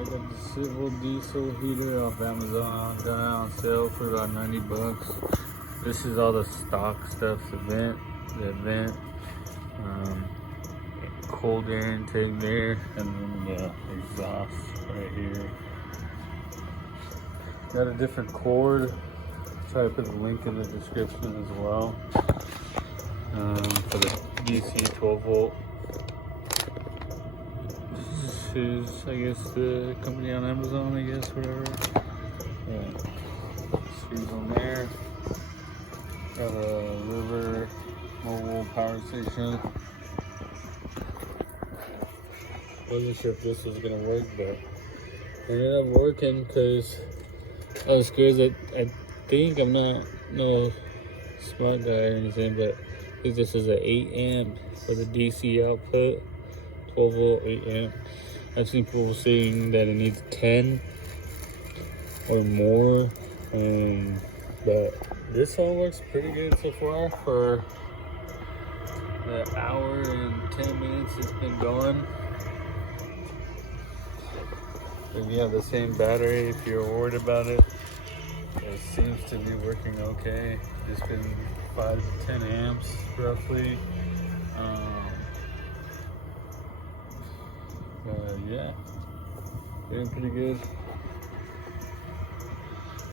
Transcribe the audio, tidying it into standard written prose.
I got the Silvel diesel heater off Amazon. Got it on sale for about 90 bucks. This is all the stock stuff, the vent, cold air intake there, and then the exhaust right here. Got a different cord. Try to put the link in the description as well. For the DC 12 volt. This is, I guess, the company on Amazon, I guess, whatever. Screws on there. Got a river mobile power station. Wasn't sure if this was gonna work, but it ended up working because I was scared that I think I'm not no smart guy or anything, but I think this is an 8 amp for the DC output, 12 volt, 8 amp. I've seen people saying that it needs 10 or more, but this one works pretty good so far for the hour and 10 minutes it's been going. And you have the same battery if you're worried about it. It seems to be working okay. It's been 5 to 10 amps roughly. Yeah, doing pretty good.